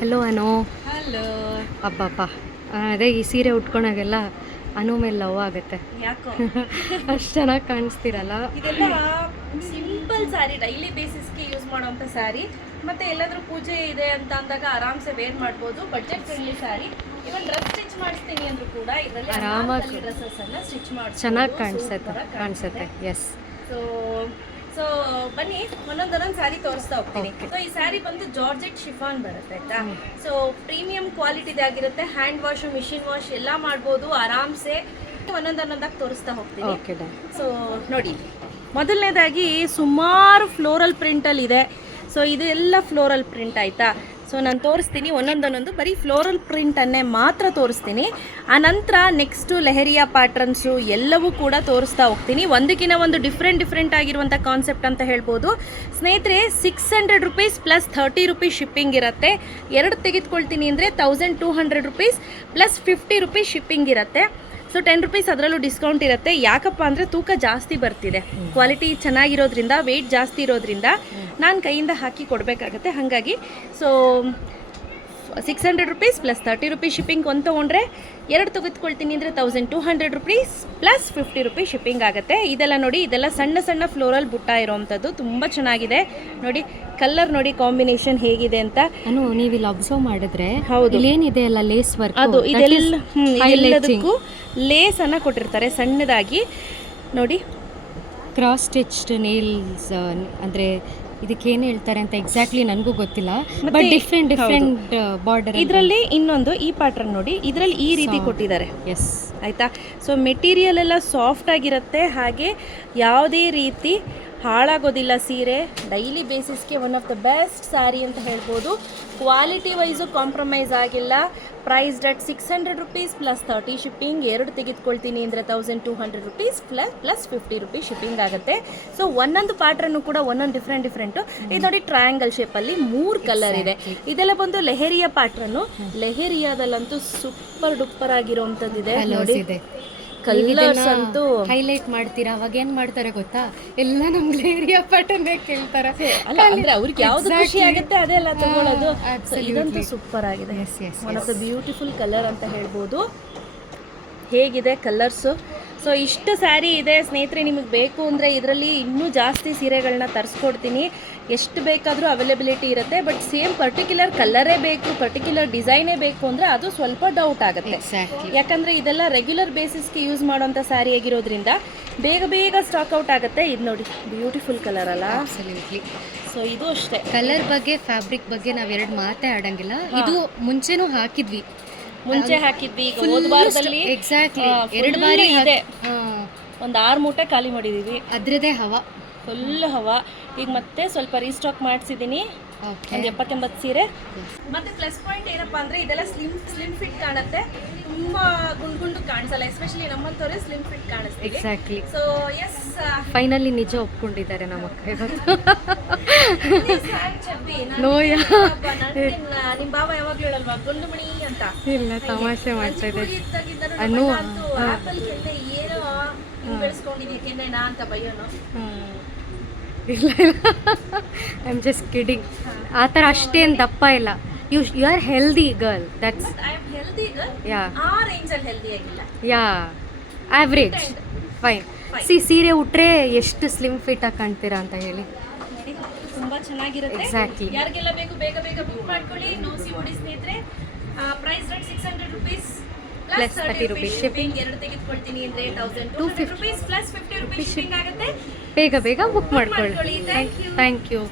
Hello ಅನು. Hello. ಅಬ್ಬಪ್ಪ, ಅದೇ ಈ ಸೀರೆ ಉಟ್ಕೊಳಾಗೆಲ್ಲ ಅನು ಮೇಲೆ ಲವ್ ಆಗುತ್ತೆ. ಯಾಕೋ ಅಷ್ಟು ಚೆನ್ನಾಗಿ ಕಾಣಿಸ್ತಿರಲ್ಲ. ಇದೆಲ್ಲ ಸಿಂಪಲ್ ಸ್ಯಾರಿ, ಡೈಲಿ ಬೇಸಿಸ್ಗೆ ಯೂಸ್ ಮಾಡೋಂಥ ಸ್ಯಾರಿ. ಮತ್ತೆ ಎಲ್ಲಾದ್ರೂ ಪೂಜೆ ಇದೆ ಅಂತ ಅಂದಾಗ ಆರಾಮ್ಸೆ ವೇರ್ ಮಾಡ್ಬೋದು. Budget friendly sari. Even dress stitch ಮಾಡಿಸ್ತೀನಿ ಅಂದ್ರೂ ಕೂಡ ಇದರಲ್ಲಿ ಆರಾಮಾಗಿ ಡ್ರೆಸ್ಸಸ್ ಅನ್ನ ಸ್ಟಿಚ್ ಮಾಡಿ ಚೆನ್ನಾಗಿ ಕಾಣಿಸುತ್ತೆ. ಎಸ್. ಸೊ ಬನ್ನಿ ಒಂದೊಂದೊಂದು ಸ್ಯಾರಿ ತೋರಿಸ್ತಾ ಹೋಗ್ತೀನಿ. ಸೊ ಈ ಸ್ಯಾರಿ ಬಂದು ಜಾರ್ಜೆಟ್ ಶಿಫಾನ್ ಬರುತ್ತೆ ಆಯ್ತಾ. ಸೊ ಪ್ರೀಮಿಯಂ ಕ್ವಾಲಿಟಿದೆ ಆಗಿರುತ್ತೆ. ಹ್ಯಾಂಡ್ ವಾಶ್, ಮಿಷಿನ್ ವಾಶ್ ಎಲ್ಲ ಮಾಡ್ಬೋದು ಆರಾಮ್ಸೆ. ಒಂದೊಂದೊಂದಾಗಿ ತೋರಿಸ್ತಾ ಹೋಗ್ತೀನಿ. ಸೊ ನೋಡಿ, ಮೊದಲನೇದಾಗಿ ಸುಮಾರು ಫ್ಲೋರಲ್ ಪ್ರಿಂಟಲ್ಲಿ ಇದೆ. ಸೊ ಇದೆಲ್ಲ ಫ್ಲೋರಲ್ ಪ್ರಿಂಟ್ ಆಯಿತಾ. ಸೊ ನಾನು ತೋರಿಸ್ತೀನಿ ಒಂದೊಂದೊಂದು, ಬರೀ ಫ್ಲೋರಲ್ ಪ್ರಿಂಟನ್ನೇ ಮಾತ್ರ ತೋರಿಸ್ತೀನಿ. ಆನಂತರ ನೆಕ್ಸ್ಟು ಲೆಹರಿಯಾ ಪ್ಯಾಟ್ರನ್ಸು ಎಲ್ಲವೂ ಕೂಡ ತೋರಿಸ್ತಾ ಹೋಗ್ತೀನಿ. ಒಂದಕ್ಕಿಂತ ಒಂದು ಡಿಫ್ರೆಂಟ್ ಆಗಿರುವಂಥ ಕಾನ್ಸೆಪ್ಟ್ ಅಂತ ಹೇಳ್ಬೋದು. ಸ್ನೇಹಿತರೆ, 600 ರೂಪೀಸ್ ಪ್ಲಸ್ 30 ರೂಪೀಸ್ ಶಿಪ್ಪಿಂಗ್ ಇರುತ್ತೆ. ಎರಡು ತೆಗೆದುಕೊಳ್ತೀನಿ ಅಂದರೆ 1200 ರೂಪೀಸ್ ಪ್ಲಸ್ 50 ರೂಪೀಸ್ ಶಿಪ್ಪಿಂಗ್ ಇರುತ್ತೆ. ಸೊ 10 ರೂಪೀಸ್ ಅದರಲ್ಲೂ ಡಿಸ್ಕೌಂಟ್ ಇರುತ್ತೆ. ಯಾಕಪ್ಪ ಅಂದರೆ ತೂಕ ಜಾಸ್ತಿ ಬರ್ತಿದೆ, ಕ್ವಾಲಿಟಿ ಚೆನ್ನಾಗಿರೋದ್ರಿಂದ, ವೆಯ್ಟ್ ಜಾಸ್ತಿ ಇರೋದ್ರಿಂದ ನಾನು ಕೈಯಿಂದ ಹಾಕಿ ಕೊಡಬೇಕಾಗತ್ತೆ. ಹಾಗಾಗಿ so 600 rupees plus 30 rupees shipping ಒಂದು ತೊಗೊಂಡ್ರೆ, ಎರಡು ತೆಗೆದುಕೊಳ್ತೀನಿ ಅಂದರೆ 1200 ರೂಪೀಸ್ ಪ್ಲಸ್ 50 ರೂಪೀಸ್ ಶಿಪ್ಪಿಂಗ್ ಆಗುತ್ತೆ. ಇದೆಲ್ಲ ನೋಡಿ, ಇದೆಲ್ಲ ಸಣ್ಣ ಸಣ್ಣ ಫ್ಲೋರಲ್ ಬುಟ್ಟ ಇರೋವಂಥದ್ದು, ತುಂಬ ಚೆನ್ನಾಗಿದೆ ನೋಡಿ. ಕಲರ್ ನೋಡಿ ಕಾಂಬಿನೇಷನ್ ಹೇಗಿದೆ ಅಂತ. ನೀವು ಇಲ್ಲಿ ಅಬ್ಸರ್ವ್ ಮಾಡಿದ್ರೆ ಹೌದು, ಏನಿದೆ ಅಲ್ಲ ಲೇಸ್ ವರ್ಕ್, ಅದು ಇದೆಲ್ಲದಕ್ಕೂ ಲೇಸ್ ಅನ್ನ ಕೊಟ್ಟಿರ್ತಾರೆ ಸಣ್ಣದಾಗಿ ನೋಡಿ. ಕ್ರಾಸ್ ಸ್ಟಿಚ್ಡ್ ನೇಲ್ಸ್ ಅಂದರೆ ಇದಕ್ಕೆ ಏನು ಹೇಳ್ತಾರೆ ಅಂತ ಎಕ್ಸಾಕ್ಟ್ಲಿ ನನಗೂ ಗೊತ್ತಿಲ್ಲ. But different border. ಇದರಲ್ಲಿ ಇನ್ನೊಂದು ಈ ಪ್ಯಾಟರ್ನ್ ನೋಡಿ, ಇದರಲ್ಲಿ ಈ ರೀತಿ ಕೊಟ್ಟಿದ್ದಾರೆ. ಎಸ್ ಆಯಿತಾ. ಸೊ ಮೆಟೀರಿಯಲ್ ಎಲ್ಲ ಸಾಫ್ಟ್ ಆಗಿರುತ್ತೆ, ಹಾಗೆ ಯಾವುದೇ ರೀತಿ ಹಾಳಾಗೋದಿಲ್ಲ ಸೀರೆ. ಡೈಲಿ ಬೇಸಿಸ್ಗೆ one of the best sari ಅಂತ ಹೇಳ್ಬೋದು. ಕ್ವಾಲಿಟಿ ವೈಸು ಕಾಂಪ್ರಮೈಸ್ ಆಗಿಲ್ಲ. Priced at 600 rupees plus 30 shipping. ಎರಡು ತೆಗೆದುಕೊಳ್ತೀನಿ ಅಂದರೆ 1200 ರೂಪೀಸ್ ಪ್ಲಸ್ 50 ರೂಪೀಸ್ ಶಿಪ್ಪಿಂಗ್ ಆಗುತ್ತೆ. ಸೊ ಒಂದೊಂದು ಪ್ಯಾಟ್ರನ್ನು ಕೂಡ ಒಂದೊಂದು ಡಿಫ್ರೆಂಟು. ಇದು ನೋಡಿ, ಟ್ರಯಾಂಗಲ್ ಶೇಪಲ್ಲಿ 3 ಕಲರ್ ಇದೆ. ಇದೆಲ್ಲ ಬಂದು ಲೆಹರಿಯಾ ಪ್ಯಾಟ್ರನ್ನು. ಲೆಹರಿಯಾದಲ್ಲಂತೂ ಸೂಪರ್ ಡೂಪರ್ ಆಗಿರೋವಂಥದ್ದಿದೆ ನೋಡಿ. ಕಲರ್ಸ್ ಅಂತೂ ಹೈಲೈಟ್ ಮಾಡ್ತೀರಾ. ಅವಾಗ ಏನು ಮಾಡ್ತಾರೆ ಗೊತ್ತಾ, ಎಲ್ಲ ನಮ್ಗೆ ಲೇರಿಯಾ ಪ್ಯಾಟರ್ನೇ ಕೇಳ್ತಾರೆ. ಅಲ್ಲ ಅಂದ್ರೆ ಅವ್ರಿಗೆ ಯಾವ್ದು ಖುಷಿ ಆಗುತ್ತೆ ಅದೆಲ್ಲ ತಗೊಳ್ಳೋದು. ಇದಂತೂ ಸೂಪರ್ ಆಗಿದೆ. One of the beautiful colour ಅಂತ ಹೇಳ್ಬೋದು. ಹೇಗಿದೆ ಕಲರ್ಸು. ಸೊ ಇಷ್ಟು ಸ್ಯಾರಿ ಇದೆ ಸ್ನೇಹಿತರೆ. ನಿಮಗೆ ಬೇಕು ಅಂದರೆ ಇದರಲ್ಲಿ ಇನ್ನೂ ಜಾಸ್ತಿ ಸೀರೆಗಳನ್ನ ತರಿಸ್ಕೊಡ್ತೀನಿ. ಎಷ್ಟು ಬೇಕಾದರೂ ಅವೈಲಬಿಲಿಟಿ ಇರುತ್ತೆ. ಬಟ್ ಸೇಮ್ ಪರ್ಟಿಕ್ಯುಲರ್ ಕಲರೇ ಬೇಕು, ಪರ್ಟಿಕ್ಯುಲರ್ ಡಿಸೈನೇ ಬೇಕು ಅಂದರೆ ಅದು ಸ್ವಲ್ಪ ಡೌಟ್ ಆಗುತ್ತೆ. ಯಾಕಂದರೆ ಇದೆಲ್ಲ ರೆಗ್ಯುಲರ್ ಬೇಸಿಸ್ಗೆ ಯೂಸ್ ಮಾಡೋಂಥ ಸ್ಯಾರಿ ಆಗಿರೋದ್ರಿಂದ ಬೇಗ ಸ್ಟಾಕ್ ಔಟ್ ಆಗುತ್ತೆ. ಇದು ನೋಡಿ, ಬ್ಯೂಟಿಫುಲ್ ಕಲರ್ ಅಲ್ಲ. ಸೊ ಇದು ಅಷ್ಟೇ. ಕಲರ್ ಬಗ್ಗೆ, ಫ್ಯಾಬ್ರಿಕ್ ಬಗ್ಗೆ ನಾವು ಎರಡು ಮಾತೇ ಆಡಂಗಿಲ್ಲ. ಇದು ಮುಂಚೆನೂ ಹಾಕಿದ್ವಿ, ಈಗ ಹೋದ ವಾರದಲ್ಲಿ ಎಕ್ಸಾಕ್ಟ್ಲಿ 2 ಬಾರಿ ಇದೆ. ಒಂದು 6 ಮೂಟೆ ಖಾಲಿ ಮಾಡಿದೀವಿ. ಅದ್ರದೇ ಹವಾ, ಫುಲ್ ಹವಾ. ಈಗ ಮತ್ತೆ ಸ್ವಲ್ಪ ರೀಸ್ಟಾಕ್ ಮಾಡಿಸಿದ್ದೀನಿ, ಒಂದು 70-80 ಸೀರೆ. ಮತ್ತೆ ಪ್ಲಸ್ ಪಾಯಿಂಟ್ ಏನಪ್ಪಾ ಅಂದ್ರೆ ಇದೆಲ್ಲ ಸ್ಲಿಮ್ ಫಿಟ್ ಕಾಣುತ್ತೆ, ತುಂಬಾ ಗುಂಡು ಕಾಣಿಸಲ್ಲ. ಎಸ್ಪೆಷಲಿ ನಮ್ಮಂತವ್ರೆ ಸ್ಲಿಮ್ ಫಿಟ್ ಕಾಣಿಸ್ತೀವಿ. ಎಕ್ಸಾಕ್ಟ್ಲಿ. ಸೊ ಎಸ್, ಫೈನಲಿ ನಿಜ ಒಪ್ಕೊಂಡಿದ್ದಾರೆ ನಮ್ಮ ಅಕ್ಕ ಇವತ್ತು. ನಿಮ್ ಬಾವ ಯಾವಾಗ್ಲೂ ಹೇಳಲ್ವಾ ಗುಂಡು ಮಣಿ ಅಂತ? ಇಲ್ಲ, ತಮಾಷೆ ಮಾಡ್ತಾ ಇದೆ. ಏನೋ ಬೆಳೆಸ್ಕೊಂಡಿದ್ದೀವಿ ಕೆನ್ನೆನಾ ಅಂತ ಬೈಯೋನು. ಇಲ್ಲ, ಐ ಆಮ್ ಜಸ್ಟ್ ಕಿಡಿಂಗ್. ಆ ಥರ ಅಷ್ಟೇನು ದಪ್ಪ ಇಲ್ಲ. You are healthy girl. That's I am healthy girl. Yeah, ಆ ರೇಂಜ್ ಅಲ್ಲಿ ಹೆಲ್ದಿ ಆಗಿಲ್ಲ. Yeah, average fine. ಸೀರೆ ಉಟ್ರೆ ಎಷ್ಟು ಸ್ಲಿಮ್ ಫಿಟ್ ಆಗಿ ಕಾಣ್ತೀರಾ ಅಂತ ಹೇಳಿ. ತುಂಬಾ ಚೆನ್ನಾಗಿರುತ್ತೆ. ಎಕ್ಸಾಕ್ಟ್ಲಿ. ಯಾರಿಗೆಲ್ಲ ಬೇಕು ಬೇಗ ಬುಕ್ ಮಾಡ್ಕೊಳ್ಳಿ. ನೋಸಿ ಓಡಿ ಸ್ನೇಹಿತರೆ. Price rate 600 rupees plus 30 rupees shipping. ಎರಡು ತೆಗೆದುಕೊಳ್ತೀನಿ ಅಂದ್ರೆ 1250 ರೂಪೀಸ್ ಪ್ಲಸ್ 50 ರೂಪೀಸ್ ಶಿಪ್ಪಿಂಗ್ ಆಗುತ್ತೆ. ಬೇಗ ಬುಕ್ ಮಾಡ್ಕೊಳ್ಳಿ. Thank you.